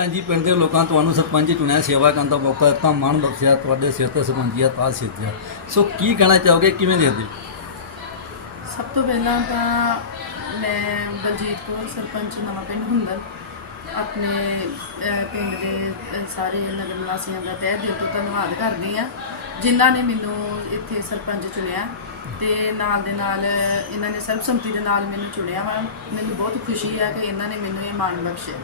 ਭੈਣ ਜੀ ਪਿੰਡ ਦੇ ਲੋਕਾਂ ਤੁਹਾਨੂੰ ਸਰਪੰਚ ਚੁਣਿਆ ਸੇਵਾ ਕਰਨ ਦਾ ਮੌਕਾ ਦਿੱਤਾ ਮਾਣ ਬਖਸ਼ਿਆ ਤੁਹਾਡੇ ਸਿਰ ਤੇ ਸਰਪੰਚੀਆ ਤਾਜ ਸਿੱਧਿਆ ਸੋ ਕੀ ਕਹਿਣਾ ਚਾਹੋਗੇ ਕਿਵੇਂ ਦੇਖਦੇ ਸਭ ਤੋਂ ਪਹਿਲਾਂ ਤਾਂ ਮੈਂ ਬਲਜੀਤ ਕੌਰ ਸਰਪੰਚ ਨਵਾਂ ਪਿੰਡ ਹੁੰਦਲ ਆਪਣੇ ਅਹ, ਪਿੰਡ ਦੇ ਅਹ, ਸਾਰੇ ਨਗਰ ਨਿਵਾਸੀਆਂ ਦਾ ਤਹਿ ਦਿਲ ਤੋਂ ਧੰਨਵਾਦ ਕਰਦੀ ਆ ਜਿਨ੍ਹਾਂ ਨੇ ਮੈਨੂੰ ਇੱਥੇ ਸਰਪੰਚ ਚੁਣਿਆ ਤੇ ਨਾਲ ਦੇ ਨਾਲ ਇਹਨਾਂ ਨੇ ਸਰਬਸੰਮਤੀ ਦੇ ਨਾਲ ਮੈਨੂੰ ਚੁਣਿਆ ਵਾ। ਮੈਨੂੰ ਬਹੁਤ ਖੁਸ਼ੀ ਆ ਕਿ ਇਹਨਾਂ ਨੇ ਮੈਨੂੰ ਇਹ ਮਾਣ ਬਖਸ਼ਿਆ।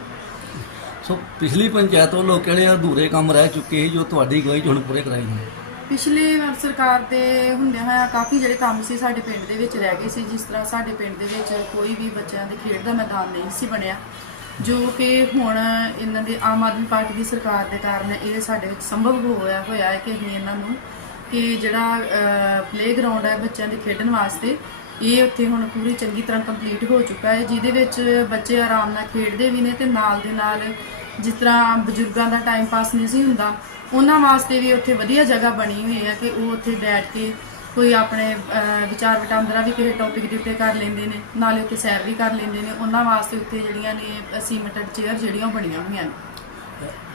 ਸੋ ਪਿਛਲੀ ਪੰਚਾਇਤ ਵੱਲੋਂ ਕਿਹੜੇ ਅਧੂਰੇ ਕੰਮ ਰਹਿ ਚੁੱਕੇ ਸੀ ਜੋ ਤੁਹਾਡੀ ਗਵਾਹੀ 'ਚ ਹੁਣ ਪੂਰੇ ਕਰਾਏ ਨੇ ਪਿਛਲੇ ਵਾਰ ਸਰਕਾਰ ਦੇ ਹੁੰਦਿਆਂ ਹੋਇਆ ਕਾਫੀ ਜਿਹੜੇ ਕੰਮ ਸੀ ਸਾਡੇ ਪਿੰਡ ਦੇ ਵਿੱਚ ਰਹਿ ਗਏ ਸੀ, ਜਿਸ ਤਰ੍ਹਾਂ ਸਾਡੇ ਪਿੰਡ ਦੇ ਵਿੱਚ ਕੋਈ ਵੀ ਬੱਚਿਆਂ ਦੇ ਖੇਡ ਦਾ ਮੈਦਾਨ ਨਹੀਂ ਸੀ ਬਣਿਆ, ਜੋ ਕਿ ਹੁਣ ਇਹਨਾਂ ਦੇ ਆਮ ਆਦਮੀ ਪਾਰਟੀ ਦੀ ਸਰਕਾਰ ਦੇ ਕਾਰਨ ਇਹ ਸਾਡੇ ਵਿੱਚ ਸੰਭਵ ਹੋਇਆ ਹੋਇਆ ਹੈ ਕਿ ਅਸੀਂ ਇਹਨਾਂ ਨੂੰ ਕਿ ਜਿਹੜਾ ਪਲੇਗਰਾਉਂਡ ਹੈ ਬੱਚਿਆਂ ਦੇ ਖੇਡਣ ਵਾਸਤੇ, ਇਹ ਉੱਥੇ ਹੁਣ ਪੂਰੀ ਚੰਗੀ ਤਰ੍ਹਾਂ ਕੰਪਲੀਟ ਹੋ ਚੁੱਕਾ ਹੈ, ਜਿਹਦੇ ਵਿੱਚ ਬੱਚੇ ਆਰਾਮ ਨਾਲ ਖੇਡਦੇ ਵੀ ਨੇ ਤੇ ਨਾਲ ਦੇ ਨਾਲ ਜਿਸ ਤਰ੍ਹਾਂ ਬਜ਼ੁਰਗਾਂ ਦਾ ਟਾਈਮ ਪਾਸ ਨਹੀਂ ਸੀ ਹੁੰਦਾ, ਉਹਨਾਂ ਵਾਸਤੇ ਵੀ ਉੱਥੇ ਵਧੀਆ ਜਗ੍ਹਾ ਬਣੀ ਹੋਈ ਹੈ ਕਿ ਉਹ ਉੱਥੇ ਬੈਠ ਕੇ ਕੋਈ ਆਪਣੇ ਵਿਚਾਰ ਵਟਾਂਦਰਾ ਵੀ ਕਿਸੇ ਟੌਪਿਕ ਦੇ ਉੱਤੇ ਕਰ ਲੈਂਦੇ ਨੇ, ਨਾਲੇ ਉੱਥੇ ਸੈਰ ਵੀ ਕਰ ਲੈਂਦੇ ਨੇ, ਉਹਨਾਂ ਵਾਸਤੇ ਉੱਥੇ ਜਿਹੜੀਆਂ ਨੇ ਸੀਮੈਂਟਡ ਚੇਅਰ ਜਿਹੜੀਆਂ ਉਹ ਬਣੀਆਂ ਹੋਈਆਂ ਨੇ।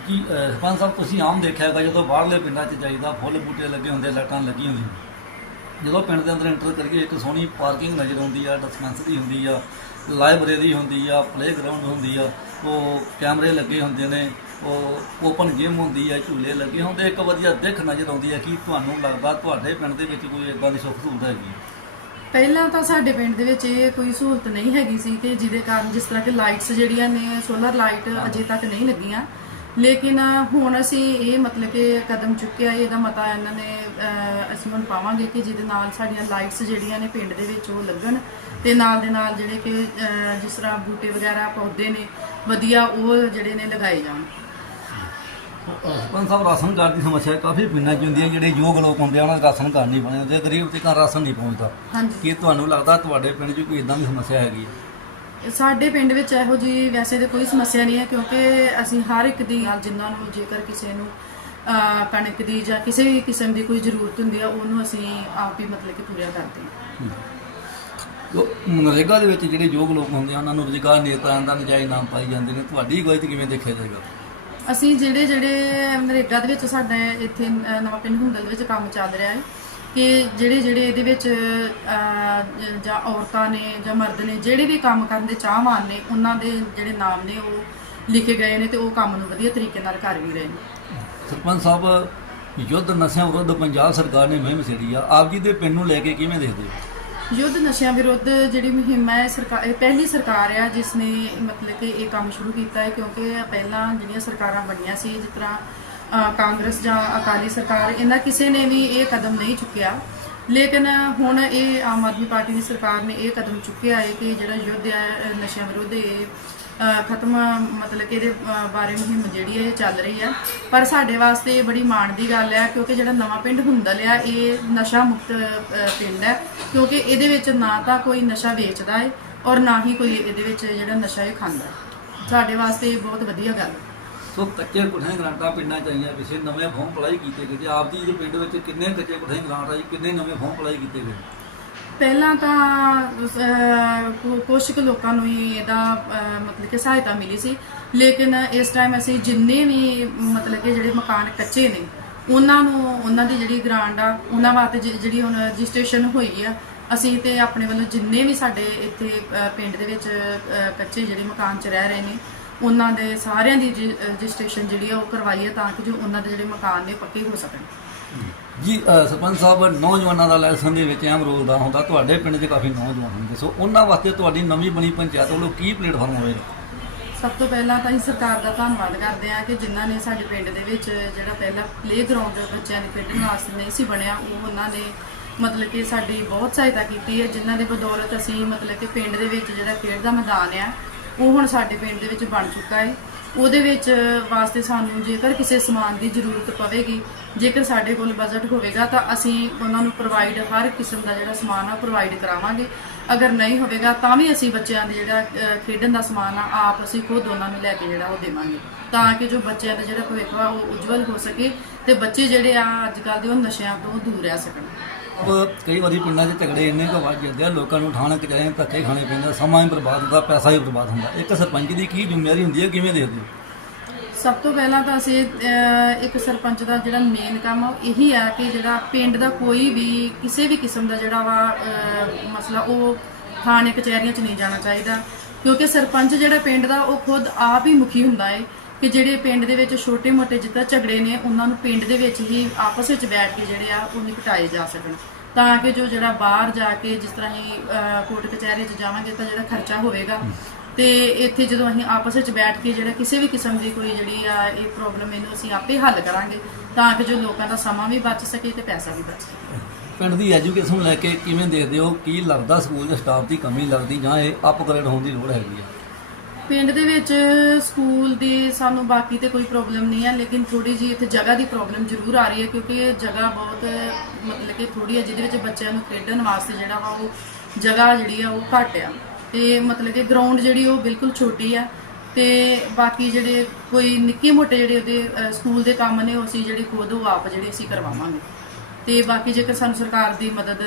ਕੀ ਸਰਪੰਚ ਸਾਹਿਬ, ਤੁਸੀਂ ਆਮ ਦੇਖਿਆ ਹੋਗਾ ਜਦੋਂ ਬਾਹਰਲੇ ਪਿੰਡਾਂ 'ਚ ਜਾਈਦਾ, ਫੁੱਲ ਬੂਟੇ ਲੱਗੇ ਹੁੰਦੇ ਲਾਈਟਾਂ ਲੱਗੀਆਂ ਹੁੰਦੀਆਂ। ਜਦੋਂ ਪਿੰਡ ਦੇ ਅੰਦਰ ਐਂਟਰ ਕਰੀਏ, ਇੱਕ ਸੋਹਣੀ ਪਾਰਕਿੰਗ ਨਜ਼ਰ ਆਉਂਦੀ ਆ ਡਿਸਪੈਂਸਰੀ ਹੁੰਦੀ ਆ ਲਾਇਬ੍ਰੇਰੀ ਹੁੰਦੀ ਆ ਪਲੇਗਰਾਉਂਡ ਹੁੰਦੀ ਆ ਉਹ ਕੈਮਰੇ ਲੱਗੇ ਹੁੰਦੇ ਨੇ, ਉਹ ਓਪਨ ਜਿਮ ਹੁੰਦੀ ਹੈ ਝੂਲੇ ਲੱਗੇ ਹੁੰਦੇ, ਇੱਕ ਵਧੀਆ ਦਿੱਖ ਨਜ਼ਰ ਆਉਂਦੀ ਹੈ ਕਿ ਤੁਹਾਨੂੰ ਲੱਗਦਾ ਤੁਹਾਡੇ ਪਿੰਡ ਦੇ ਵਿੱਚ ਕੋਈ ਇਦਾਂ ਦੀ ਸੁੱਖ ਸਹੂਲਤ ਹੈਗੀ ਹੈ? ਪਹਿਲਾਂ ਤਾਂ ਸਾਡੇ ਪਿੰਡ ਦੇ ਵਿੱਚ ਇਹ ਕੋਈ ਸਹੂਲਤ ਨਹੀਂ ਹੈਗੀ ਸੀ ਕਿ ਜਿਹਦੇ ਕਾਰਨ ਜਿਸ ਤਰ੍ਹਾਂ ਕਿ ਲਾਈਟਸ ਜਿਹੜੀਆਂ ਨੇ ਸੋਲਰ ਲਾਈਟ ਅਜੇ ਤੱਕ ਨਹੀਂ ਲੱਗੀਆਂ ਲੇਕਿਨ ਹੁਣ ਅਸੀਂ ਇਹ ਮਤਲਬ ਕਿ ਕਦਮ ਚੁੱਕਿਆ ਇਹਦਾ ਮਤਾ ਇਹਨਾਂ ਨੇ ਅਹ, ਅਸੀਂ ਹੁਣ ਪਾਵਾਂਗੇ ਕਿ ਜਿਹਦੇ ਨਾਲ ਸਾਡੀਆਂ ਲਾਈਟਸ ਜਿਹੜੀਆਂ ਨੇ ਪਿੰਡ ਦੇ ਵਿੱਚ ਉਹ ਲੱਗਣ ਤੇ ਨਾਲ ਦੇ ਨਾਲ ਜਿਹੜੇ ਕਿ ਅਹ, ਜਿਸ ਤਰ੍ਹਾਂ ਬੂਟੇ ਵਗੈਰਾ ਪੌਦੇ ਨੇ ਵਧੀਆ ਉਹ ਜਿਹੜੇ ਨੇ ਲਗਾਏ ਜਾਣ। ਸਰਪੰਚ ਸਾਹਿਬ ਰਾਸ਼ਨ ਕਾਰਡ ਦੀ ਸਮੱਸਿਆ ਕਾਫੀ ਪਿੰਡਾਂ 'ਚ ਹੁੰਦੀ ਹੈ ਜਿਹੜੇ ਯੋਗ ਲੋਕ ਹੁੰਦੇ ਆ ਉਹਨਾਂ ਦਾ ਰਾਸ਼ਨ ਕਾਰਡ ਨਹੀਂ ਬਣੇ ਹੁੰਦੇ ਗਰੀਬ ਤੇ ਘਰ ਰਾਸ਼ਨ ਨਹੀਂ ਪਹੁੰਚਦਾ। ਹਾਂਜੀ। ਕੀ ਤੁਹਾਨੂੰ ਲੱਗਦਾ ਤੁਹਾਡੇ ਪਿੰਡ 'ਚ ਕੋਈ ਇਦਾਂ ਦੀ ਸਮੱਸਿਆ ਹੈਗੀ ਹੈ? ਸਾਡੇ ਪਿੰਡ ਵਿੱਚ ਇਹੋ ਜੀ ਵੈਸੇ ਤੇ ਕੋਈ ਸਮੱਸਿਆ ਨਹੀਂ ਹੈ ਕਿਉਂਕਿ ਅਸੀਂ ਹਰ ਇੱਕ ਦੀ ਨਾਲ ਜਿਨ੍ਹਾਂ ਨੂੰ ਜੇਕਰ ਕਿਸੇ ਨੂੰ ਅਹ, ਕਣਕ ਦੀ ਜਾਂ ਕਿਸੇ ਵੀ ਕਿਸਮ ਦੀ ਕੋਈ ਜ਼ਰੂਰਤ ਹੁੰਦੀ ਆ ਉਹਨੂੰ ਅਸੀਂ ਆਪ ਹੀ ਮਤਲਬ ਕਿ ਪੂਰਾ ਕਰਦੇ ਹਾਂ। ਜੋ ਨਰੇਗਾ ਦੇ ਵਿੱਚ ਜਿਹੜੇ ਯੋਗ ਲੋਕ ਹੁੰਦੇ ਆ ਉਹਨਾਂ ਨੂੰ ਰੁਜ਼ਗਾਰ ਨੇਤਾਵਾਂ ਦਾ ਨਜਾਇਜ਼ ਨਾਮ ਪਾਈ ਜਾਂਦੇ ਨੇ। ਤੁਹਾਡੀ ਅਗਵਾਈ 'ਚ ਕਿਵੇਂ ਦੇਖਿਆ ਜਾਏਗਾ? ਅਸੀਂ ਜਿਹੜੇ ਜਿਹੜੇ ਨਰੇਗਾ ਦੇ ਵਿੱਚ ਸਾਡਾ ਇੱਥੇ ਨਵਾਂ ਪਿੰਡ ਹੁੰਦਲ ਵਿੱਚ ਕੰਮ ਚੱਲ ਰਿਹਾ ਹੈ। ਕਿ ਜਿਹੜੇ ਜਿਹੜੇ ਇਹਦੇ ਵਿੱਚ ਜਾਂ ਔਰਤਾਂ ਨੇ ਜਾਂ ਮਰਦ ਨੇ ਜਿਹੜੇ ਵੀ ਕੰਮ ਕਰਨ ਦੇ ਚਾਹਵਾਨ ਨੇ ਉਹਨਾਂ ਦੇ ਜਿਹੜੇ ਨਾਮ ਨੇ ਉਹ ਲਿਖੇ ਗਏ ਨੇ ਤੇ ਉਹ ਕੰਮ ਨੂੰ ਵਧੀਆ ਤਰੀਕੇ ਨਾਲ ਕਰ ਵੀ ਰਹੇ ਨੇ। ਸਰਪੰਚ ਸਾਹਿਬ ਯੁੱਧ ਨਸ਼ਿਆਂ ਵਿਰੁੱਧ ਪੰਜਾਬ ਸਰਕਾਰ ਨੇ ਮੁਹਿੰਮ ਛੇੜੀ ਆ। ਆਪ ਜੀ ਦੇ ਪਿੰਡ ਨੂੰ ਲੈ ਕੇ ਕਿਵੇਂ ਦੇਖਦੇ ਹੋ? ਯੁੱਧ ਨਸ਼ਿਆਂ ਵਿਰੁੱਧ ਜਿਹੜੀ ਮੁਹਿੰਮ ਹੈ ਸਰਕਾਰ ਇਹ ਪਹਿਲੀ ਸਰਕਾਰ ਆ ਜਿਸ ਨੇ ਮਤਲਬ ਕਿ ਇਹ ਕੰਮ ਸ਼ੁਰੂ ਕੀਤਾ ਹੈ ਕਿਉਂਕਿ ਪਹਿਲਾਂ ਜਿਹੜੀਆਂ ਸਰਕਾਰਾਂ ਬਣੀਆਂ ਸੀ ਜਿਸ ਤਰ੍ਹਾਂ ਕਾਂਗਰਸ ਜਾਂ ਅਕਾਲੀ ਸਰਕਾਰ, ਇਹਨਾਂ ਕਿਸੇ ਨੇ ਵੀ ਇਹ ਕਦਮ ਨਹੀਂ ਚੁੱਕਿਆ। ਲੇਕਿਨ ਹੁਣ ਇਹ ਆਮ ਆਦਮੀ ਪਾਰਟੀ ਦੀ ਸਰਕਾਰ ਨੇ ਇਹ ਕਦਮ ਚੁੱਕਿਆ ਹੈ ਕਿ ਜਿਹੜਾ ਯੁੱਧ ਹੈ ਨਸ਼ਿਆਂ ਵਿਰੁੱਧ ਇਹ ਖਤਮ, ਮਤਲਬ ਕਿ ਇਹਦੇ ਬਾਰੇ ਮੁਹਿੰਮ ਜਿਹੜੀ ਹੈ, ਇਹ ਚੱਲ ਰਹੀ ਹੈ। ਪਰ ਸਾਡੇ ਵਾਸਤੇ ਇਹ ਬੜੀ ਮਾਣ ਦੀ ਗੱਲ ਹੈ, ਕਿਉਂਕਿ ਜਿਹੜਾ ਨਵਾਂ ਪਿੰਡ ਹੁੰਦਲ ਆ, ਇਹ ਨਸ਼ਾ ਮੁਕਤ ਪਿੰਡ ਹੈ। ਕਿਉਂਕਿ ਇਹਦੇ ਵਿੱਚ ਨਾ ਤਾਂ ਕੋਈ ਨਸ਼ਾ ਵੇਚਦਾ ਹੈ ਔਰ ਨਾ ਹੀ ਕੋਈ ਇਹਦੇ ਵਿੱਚ ਜਿਹੜਾ ਨਸ਼ਾ ਇਹ ਖਾਂਦਾ। ਸਾਡੇ ਵਾਸਤੇ ਇਹ ਬਹੁਤ ਵਧੀਆ ਗੱਲ ਹੈ। ਸੋ ਕੱਚੇ ਕੁਠੇ ਗ੍ਰਾਂਟਾਂ ਪਿੰਡਾਂ ਚਾਹੀਆਂ ਕਿਸੇ ਨਵੇਂ ਫਾਰਮ ਅਪਲਾਈ ਕੀਤੇ ਗਏ। ਤੇ ਆਪ ਜੀ ਪਿੰਡ ਵਿੱਚ ਕਿੰਨੇ ਕੱਚੇ ਕੁਠੇ ਗ੍ਰਾਂਟ ਆਈ ਕਿੰਨੇ ਨਵੇਂ ਫਾਰਮ ਅਪਲਾਈ ਕੀਤੇ ਗਏ? ਪਹਿਲਾਂ ਤਾਂ ਅਹ, ਕੁ- ਲੋਕਾਂ ਨੂੰ ਹੀ ਇਹਦਾ ਮਤਲਬ ਕਿ ਸਹਾਇਤਾ ਮਿਲੀ ਸੀ। ਲੇਕਿਨ ਇਸ ਟਾਈਮ ਅਸੀਂ ਜਿੰਨੇ ਵੀ ਮਤਲਬ ਕਿ ਜਿਹੜੇ ਮਕਾਨ ਕੱਚੇ ਨੇ ਉਹਨਾਂ ਨੂੰ ਉਹਨਾਂ ਦੀ ਜਿਹੜੀ ਗ੍ਰਾਂਟ ਆ ਉਹਨਾਂ ਵਾਸਤੇ ਜਿਹੜੀ ਹੁਣ ਰਜਿਸਟ੍ਰੇਸ਼ਨ ਹੋਈ ਆ ਅਸੀਂ ਤੇ ਆਪਣੇ ਵੱਲੋਂ ਜਿੰਨੇ ਵੀ ਸਾਡੇ ਇੱਥੇ ਪਿੰਡ ਦੇ ਵਿੱਚ ਕੱਚੇ ਜਿਹੜੇ ਮਕਾਨ 'ਚ ਰਹਿ ਰਹੇ ਨੇ ਉਹਨਾਂ ਦੇ ਸਾਰਿਆਂ ਦੀ ਰਜਿ- ਰਜਿਸਟ੍ਰੇਸ਼ਨ ਜਿਹੜੀ ਆ ਉਹ ਕਰਵਾਈ ਹੈ ਤਾਂ ਕਿ ਜੋ ਉਹਨਾਂ ਦੇ ਜਿਹੜੇ ਮਕਾਨ ਨੇ ਪੱਕੇ ਹੋ ਸਕਣ। ਜੀ ਅ, ਸਰਪੰਚ ਸਾਹਿਬ ਨੌਜਵਾਨਾਂ ਦਾ ਇਲੈਕਸ਼ਨ ਦੇ ਵਿੱਚ ਅਹਿਮ ਰੋਲ ਦਾ ਹੁੰਦਾ ਤੁਹਾਡੇ ਪਿੰਡ 'ਚ ਕਾਫੀ ਨੌਜਵਾਨ ਹੁੰਦੇ ਸੋ ਉਹਨਾਂ ਵਾਸਤੇ ਤੁਹਾਡੀ ਨਵੀਂ ਬਣੀ ਪੰਚਾਇਤ ਵੱਲੋਂ ਕੀ ਪਲੇਟਫਾਰਮ ਹੋਵੇਗਾ? ਸਭ ਤੋਂ ਪਹਿਲਾਂ ਤਾਂ ਅਸੀਂ ਸਰਕਾਰ ਦਾ ਧੰਨਵਾਦ ਕਰਦੇ ਹਾਂ ਕਿ ਜਿਨ੍ਹਾਂ ਨੇ ਸਾਡੇ ਪਿੰਡ ਦੇ ਵਿੱਚ ਜਿਹੜਾ ਪਹਿਲਾ ਪਲੇਗਰਾਉਂਡ ਬੱਚਿਆਂ ਦੇ ਖੇਡਣ ਵਾਸਤੇ ਨਹੀਂ ਸੀ ਬਣਿਆ ਉਹ ਉਹਨਾਂ ਨੇ ਮਤਲਬ ਕਿ ਸਾਡੀ ਬਹੁਤ ਸਹਾਇਤਾ ਕੀਤੀ ਹੈ ਜਿਨ੍ਹਾਂ ਦੇ ਬਦੌਲਤ ਅਸੀਂ ਮਤਲਬ ਕਿ ਪਿੰਡ ਦੇ ਵਿੱਚ ਜਿਹੜਾ ਖੇਡ ਦਾ ਮੈਦਾਨ ਆ ਉਹ ਹੁਣ ਸਾਡੇ ਪਿੰਡ ਦੇ ਵਿੱਚ ਬਣ ਚੁੱਕਾ ਹੈ ਉਹਦੇ ਵਿੱਚ ਵਾਸਤੇ ਸਾਨੂੰ ਜੇਕਰ ਕਿਸੇ ਸਮਾਨ ਦੀ ਜ਼ਰੂਰਤ ਪਵੇਗੀ, ਜੇਕਰ ਸਾਡੇ ਕੋਲ ਬਜਟ ਹੋਵੇਗਾ, ਤਾਂ ਅਸੀਂ ਉਹਨਾਂ ਨੂੰ ਪ੍ਰੋਵਾਈਡ ਹਰ ਕਿਸਮ ਦਾ ਜਿਹੜਾ ਸਮਾਨ ਆ ਪ੍ਰੋਵਾਈਡ ਕਰਾਵਾਂਗੇ। ਅਗਰ ਨਹੀਂ ਹੋਵੇਗਾ, ਤਾਂ ਵੀ ਅਸੀਂ ਬੱਚਿਆਂ ਦੇ ਜਿਹੜਾ ਖੇਡਣ ਦਾ ਸਮਾਨ ਆ, ਆਪ ਅਸੀਂ ਖੁਦ ਉਹਨਾਂ ਨੂੰ ਲੈ ਕੇ ਜਿਹੜਾ ਉਹ ਦੇਵਾਂਗੇ। ਤਾਂ ਕਿ ਜੋ ਬੱਚਿਆਂ ਦਾ ਜਿਹੜਾ ਭਵਿੱਖ ਆ ਉਹ ਉਜਵਲ ਹੋ ਸਕੇ ਤੇ ਬੱਚੇ ਜਿਹੜੇ ਆ ਅੱਜ ਕੱਲ੍ਹ ਦੇ ਉਹ ਨਸ਼ਿਆਂ ਤੋਂ ਦੂਰ ਰਹਿ ਸਕਣ। ਅਬ ਕਈ ਵਾਰੀ ਪਿੰਡਾਂ 'ਚ ਝਗੜੇ ਇੰਨੇ ਕੁ ਵੱਜ ਜਾਂਦੇ ਆ ਲੋਕਾਂ ਨੂੰ ਉਠਾਣ ਕੇ ਜਾਏ ਧੱਕੇ ਖਾਣੇ ਪੈਂਦਾ ਸਮਾਂ ਵੀ ਬਰਬਾਦ ਹੁੰਦਾ ਪੈਸਾ ਵੀ ਬਰਬਾਦ ਹੁੰਦਾ। ਇੱਕ ਸਰਪੰਚ ਦੀ ਕੀ ਜ਼ਿੰਮੇਵਾਰੀ ਹੁੰਦੀ ਹੈ ਕਿਵੇਂ ਦੇਖਦੇ ਹੋ? ਸਭ ਤੋਂ ਪਹਿਲਾਂ ਤਾਂ ਅਸੀਂ ਅਹ, ਇੱਕ ਸਰਪੰਚ ਦਾ ਜਿਹੜਾ ਮੇਨ ਕੰਮ ਆ ਉਹ ਇਹੀ ਆ ਕਿ ਜਿਹੜਾ ਪਿੰਡ ਦਾ ਕੋਈ ਵੀ ਕਿਸੇ ਵੀ ਕਿਸਮ ਦਾ ਜਿਹੜਾ ਵਾ ਅਹ, ਮਸਲਾ ਉਹ ਥਾਣੇ ਕਚਹਿਰੀਆਂ 'ਚ ਨਹੀਂ ਜਾਣਾ ਚਾਹੀਦਾ। ਕਿਉਂਕਿ ਸਰਪੰਚ ਜਿਹੜਾ ਪਿੰਡ ਦਾ ਉਹ ਖੁਦ ਆਪ ਹੀ ਮੁਖੀ ਹੁੰਦਾ ਏ। ਕਿ ਜਿਹੜੇ ਪਿੰਡ ਦੇ ਵਿੱਚ ਛੋਟੇ-ਮੋਟੇ ਜਿੱਦਾਂ ਝਗੜੇ ਨੇ ਉਹਨਾਂ ਨੂੰ ਪਿੰਡ ਦੇ ਵਿੱਚ ਹੀ ਆਪਸ ਵਿੱਚ ਬੈਠ ਕੇ ਜਿਹੜੇ ਆ ਉਹ ਨਿਪਟਾਏ ਜਾ ਸਕਣ। ਤਾਂ ਕਿ ਜੋ ਜਿਹੜਾ ਬਾਹਰ ਜਾ ਕੇ ਜਿਸ ਤਰ੍ਹਾਂ ਹੀ ਕੋਰਟ ਕਚਹਿਰੀ 'ਚ ਜਾਵਾਂਗੇ ਤਾਂ ਜਿਹੜਾ ਖਰਚਾ ਹੋਵੇਗਾ। ਤੇ ਇੱਥੇ ਜਦੋਂ ਅਸੀਂ ਆਪਸ ਵਿੱਚ ਬੈਠ ਕੇ ਜਿਹੜਾ ਕਿਸੇ ਵੀ ਕਿਸਮ ਦੀ ਕੋਈ ਜਿਹੜੀ ਆ ਇਹ ਪ੍ਰੋਬਲਮ ਇਹਨੂੰ ਅਸੀਂ ਆਪੇ ਹੱਲ ਕਰਾਂਗੇ ਤਾਂ ਕਿ ਜੋ ਲੋਕਾਂ ਦਾ ਸਮਾਂ ਵੀ ਬਚ ਸਕੇ ਤੇ ਪੈਸਾ ਵੀ ਬਚ ਸਕੇ। ਪਿੰਡ ਦੀ ਐਜੂਕੇਸ਼ਨ ਲੈ ਕੇ ਕਿਵੇਂ ਦੇਖਦੇ ਹੋ? ਕੀ ਲੱਗਦਾ ਸਕੂਲ ਦੇ ਸਟਾਫ ਦੀ ਕਮੀ ਲੱਗਦੀ ਜਾਂ ਇਹ ਅਪਗ੍ਰੇਡ ਹੋਣ ਦੀ ਲੋੜ ਹੈਗੀ ਹੈ ਪਿੰਡ ਦੇ ਵਿੱਚ ਸਕੂਲ ਦੀ ਸਾਨੂੰ ਬਾਕੀ ਤੇ ਕੋਈ ਪ੍ਰੋਬਲਮ ਨਹੀਂ ਹੈ ਲੇਕਿਨ ਥੋੜੀ ਜੀ ਇੱਥੇ ਜਗ੍ਹਾ ਦੀ ਪ੍ਰੋਬਲਮ ਜ਼ਰੂਰ ਆ ਰਹੀ ਹੈ, ਕਿਉਂਕਿ ਇਹ ਜਗ੍ਹਾ ਬਹੁਤ, ਮਤਲਬ ਕਿ ਥੋੜੀ ਹੈ, ਜਿਹਦੇ ਵਿੱਚ ਬੱਚਿਆਂ ਨੂੰ ਖੇਡਣ ਵਾਸਤੇ ਜਿਹੜਾ ਵਾ ਉਹ ਜਗ੍ਹਾ ਜਿਹੜੀ ਆ ਉਹ ਘੱਟ ਆ। ਤੇ ਮਤਲਬ ਕਿ ਗਰਾਊਂਡ ਜਿਹੜੀ ਉਹ ਬਿਲਕੁਲ ਛੋਟੀ ਆ ਤੇ ਬਾਕੀ ਜਿਹੜੇ ਕੋਈ ਨਿੱਕੇ ਮੋਟੇ ਜਿਹੜੇ ਉਹਦੇ ਸਕੂਲ ਦੇ ਕੰਮ ਨੇ, ਉਹ ਅਸੀਂ ਜਿਹੜੇ ਖੁਦ ਉਹ ਆਪ ਜਿਹੜੇ ਅਸੀਂ ਕਰਵਾਵਾਂਗੇ। ਤੇ ਬਾਕੀ ਜੇਕਰ ਸਾਨੂੰ ਸਰਕਾਰ ਦੀ ਮਦਦ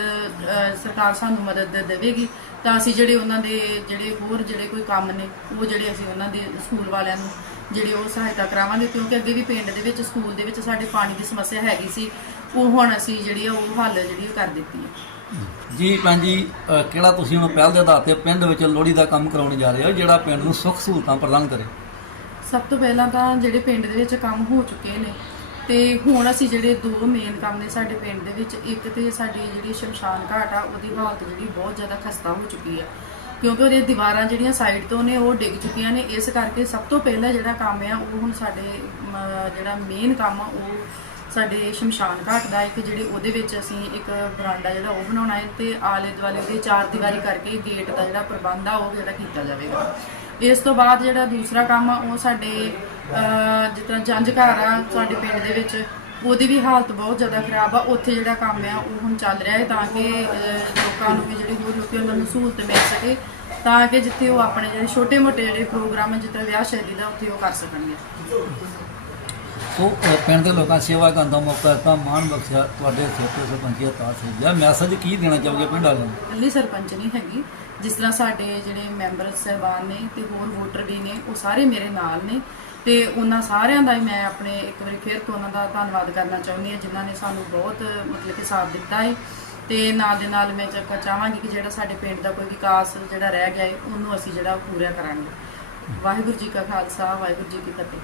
ਸਰਕਾਰ ਸਾਨੂੰ ਮਦਦ ਦੇਵੇਗੀ ਤਾਂ ਅਸੀਂ ਜਿਹੜੇ ਉਹਨਾਂ ਦੇ ਜਿਹੜੇ ਹੋਰ ਜਿਹੜੇ ਕੋਈ ਕੰਮ ਨੇ ਉਹ ਜਿਹੜੇ ਅਸੀਂ ਉਹਨਾਂ ਦੇ ਸਕੂਲ ਵਾਲਿਆਂ ਨੂੰ ਜਿਹੜੀ ਉਹ ਸਹਾਇਤਾ ਕਰਾਵਾਂਗੇ ਕਿਉਂਕਿ ਅੱਗੇ ਵੀ ਪਿੰਡ ਦੇ ਵਿੱਚ ਸਕੂਲ ਦੇ ਵਿੱਚ ਸਾਡੇ ਪਾਣੀ ਦੀ ਸਮੱਸਿਆ ਹੈਗੀ ਸੀ ਉਹ ਹੁਣ ਅਸੀਂ ਜਿਹੜੀ ਆ ਉਹ ਹੱਲ ਜਿਹੜੀ ਕਰ ਦਿੱਤੀ ਹੈ ਜੀ ਭੈਣ ਜੀ ਅ, ਕਿਹੜਾ ਤੁਸੀਂ ਹੁਣ ਪਹਿਲ ਦੇ ਆਧਾਰ ਤੇ ਪਿੰਡ ਵਿੱਚ ਲੋਹੜੀ ਦਾ ਕੰਮ ਕਰਾਉਣ ਜਾ ਰਹੇ ਹੋ ਜਿਹੜਾ ਪਿੰਡ ਨੂੰ ਸੁੱਖ ਸਹੂਲਤਾਂ ਪ੍ਰਦਾਨ ਕਰੇ? ਸਭ ਤੋਂ ਪਹਿਲਾਂ ਤਾਂ ਜਿਹੜੇ ਪਿੰਡ ਦੇ ਵਿੱਚ ਕੰਮ ਹੋ ਚੁੱਕੇ ਨੇ ਤੇ ਹੁਣ ਅਸੀਂ ਜਿਹੜੇ ਦੋ ਮੇਨ ਕੰਮ ਨੇ ਸਾਡੇ ਪਿੰਡ ਦੇ ਵਿੱਚ, ਇੱਕ ਤੇ ਸਾਡੀ ਜਿਹੜੀ ਸ਼ਮਸ਼ਾਨ ਘਾਟ ਆ, ਉਹਦੀ ਹਾਲਤ ਜਿਹੜੀ ਬਹੁਤ ਜ਼ਿਆਦਾ ਖਸਤਾ ਹੋ ਚੁੱਕੀ ਆ। ਕਿਉਂਕਿ ਉਹਦੇ ਦੀਵਾਰਾਂ ਜਿਹੜੀਆਂ ਸਾਈਡ ਤੋਂ ਨੇ, ਉਹ ਡਿੱਗ ਚੁੱਕੀਆਂ ਨੇ। ਇਸ ਕਰਕੇ ਸਭ ਤੋਂ ਪਹਿਲਾਂ ਜਿਹੜਾ ਕੰਮ ਆ, ਉਹ ਹੁਣ ਸਾਡੇ ਜਿਹੜਾ ਮੇਨ ਕੰਮ ਆ, ਉਹ ਸਾਡੇ ਸ਼ਮਸ਼ਾਨ ਘਾਟ ਦਾ ਇੱਕ ਜਿਹੜੇ ਉਹਦੇ ਵਿੱਚ ਅਸੀਂ ਇੱਕ ਬਰਾਂਡਾ ਜਿਹੜਾ ਉਹ ਬਣਾਉਣਾ ਹੈ ਤੇ ਆਲੇ ਦੁਆਲੇ ਦੇ ਚਾਰ ਦੀਵਾਰੀ ਕਰਕੇ ਗੇਟ ਦਾ ਜਿਹੜਾ ਪ੍ਰਬੰਧ ਆ, ਉਹ ਜਿਹੜਾ ਕੀਤਾ ਜਾਵੇਗਾ। ਇਸ ਤੋਂ ਬਾਅਦ ਜਿਹੜਾ ਦੂਸਰਾ ਕੰਮ ਆ, ਉਹ ਸਾਡੇ ਜਿਸ ਤਰ੍ਹਾਂ ਜੰਝ ਘਰ ਆ ਸਾਡੇ ਪਿੰਡ ਦੇ ਵਿੱਚ ਉਹਦੀ ਵੀ ਹਾਲਤ ਬਹੁਤ ਜ਼ਿਆਦਾ ਖਰਾਬ ਆ। ਉੱਥੇ ਜਿਹੜਾ ਕੰਮ ਆ ਉਹ ਹੁਣ ਚੱਲ ਰਿਹਾ ਹੈ ਤਾਂ ਕਿ ਲੋਕਾਂ ਨੂੰ ਵੀ ਜਿਹੜੇ ਹੋਰ ਲੋਕੀ ਉਹਨਾਂ ਨੂੰ ਸਹੂਲਤ ਮਿਲ ਸਕੇ ਤਾਂ ਕਿ ਜਿੱਥੇ ਉਹ ਆਪਣੇ ਜਿਹੜੇ ਛੋਟੇ-ਮੋਟੇ ਜਿਹੜੇ ਪ੍ਰੋਗਰਾਮ ਆ ਜਿਸ ਤਰ੍ਹਾਂ ਵਿਆਹ ਸ਼ਾਦੀ ਦਾ ਉੱਥੇ ਉਹ ਕਰ ਸਕਣਗੇ ਸੋ ਪਿੰਡ ਦੇ ਲੋਕਾਂ ਸੇਵਾ ਕਰਨ ਦਾ ਮੌਕਾ ਦਿੱਤਾ। ਮਾਣ ਬਖਸ਼ਿਆ ਤੁਹਾਡੇ ਛੋਟੇ ਸਰਪੰਚੀ ਹੋ ਗਿਆ। ਮੈਸੇਜ ਕੀ ਦੇਣਾ ਚਾਹੋਗੇ ਪਿੰਡ ਵਾਲਿਆਂ ਨੂੰ? ਇਕੱਲੀ ਸਰਪੰਚ ਨਹੀਂ ਹੈਗੀ। ਜਿਸ ਤਰ੍ਹਾਂ ਸਾਡੇ ਜਿਹੜੇ ਮੈਂਬਰ ਸਹਿਬਾਨ ਨੇ ਤੇ ਹੋਰ ਵੋਟਰ ਵੀ ਨੇ ਉਹ ਸਾਰੇ ਮੇਰੇ ਨਾਲ ਨੇ। ਤੇ ਉਹਨਾਂ ਸਾਰਿਆਂ ਦਾ ਹੀ ਮੈਂ ਆਪਣੇ ਇੱਕ ਵਾਰੀ ਫਿਰ ਤੋਂ ਉਹਨਾਂ ਦਾ ਧੰਨਵਾਦ ਕਰਨਾ ਚਾਹੁੰਦੀ ਹਾਂ, ਜਿਨ੍ਹਾਂ ਨੇ ਸਾਨੂੰ ਬਹੁਤ, ਮਤਲਬ ਕਿ ਸਾਥ ਦਿੱਤਾ ਹੈ। ਤੇ ਨਾਲ ਦੇ ਨਾਲ ਮੈਂ ਚੱਕਾ ਚਾਹਾਂਗੀ ਕਿ ਜਿਹੜਾ ਸਾਡੇ ਪਿੰਡ ਦਾ ਕੋਈ ਵਿਕਾਸ ਜਿਹੜਾ ਰਹਿ ਗਿਆ ਹੈ, ਉਹਨੂੰ ਅਸੀਂ ਜਿਹੜਾ ਪੂਰਾ ਕਰਾਂਗੇ। ਵਾਹਿਗੁਰੂ ਜੀ ਕਾ ਖਾਲਸਾ, ਵਾਹਿਗੁਰੂ ਜੀ ਕੀ ਫਤਿਹ।